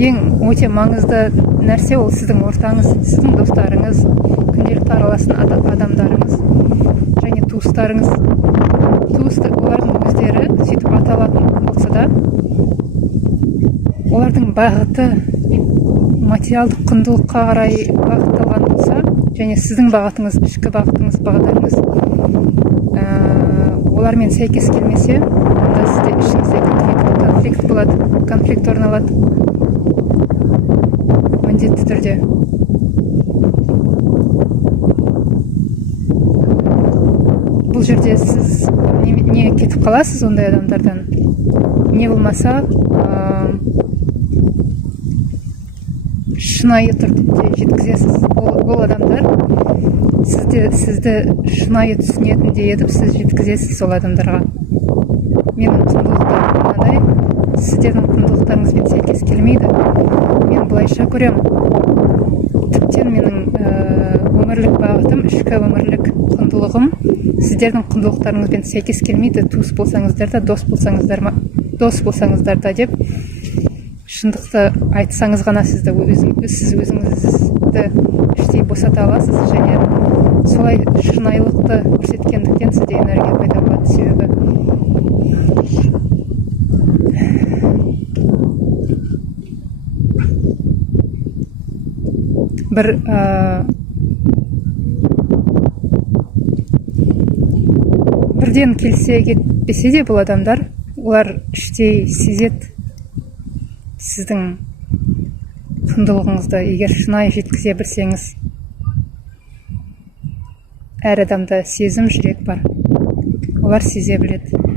ең өте маңызды нәрсе ол сіздің ортаңыз, сіздің достарыңыз, күнделікті араласатын адамдарыңыз және туыстарыңыз. Олардың өздері сөйтіп аталатын болса да, олардың бағыты материалдық құндылыққа қарай бағытталған болса, және сіздің бағытыңыз, ішкі бағытыңыз, бағдарыңыз олармен сәйкес келмесе, онда сізде ішіңізде конфликт болады, конфликт орын алады міндетті түрде. Бұл жерде сіз не кетіп қаласыз ондай адамдардан, не болмаса шынайы түрде жеткізесіз. Ол адамдар сізді шынайы түсінетіндей етіп сіз жеткізесіз сол адамдарға. Менің құндылықтарым мынадай, сіздердің құндылықтарыңызбен сәйкес келмейді. Мен былайша көремін. Тіптен менің өмірлік бағытым, ішкі өмірлік құндылығым сіздердің құндылықтарыңызбен сәйкес келмейді. Туыс болсаңыздар да, дос болсаңыздар да деп шындықты айтсаңыз ғана сіз өзіңізді іштей босата аласыз, және солай шынайылықты көрсеткендіктен сізде энергия пайда болады. Себебі бірден келсе кетпесе де бұл адамдар, олар іштей сезет сіздің құндылығыңызды. Егер шынайы жеткізе білсеңіз, әр адамда сезім, жүрек бар, олар сезе біледі.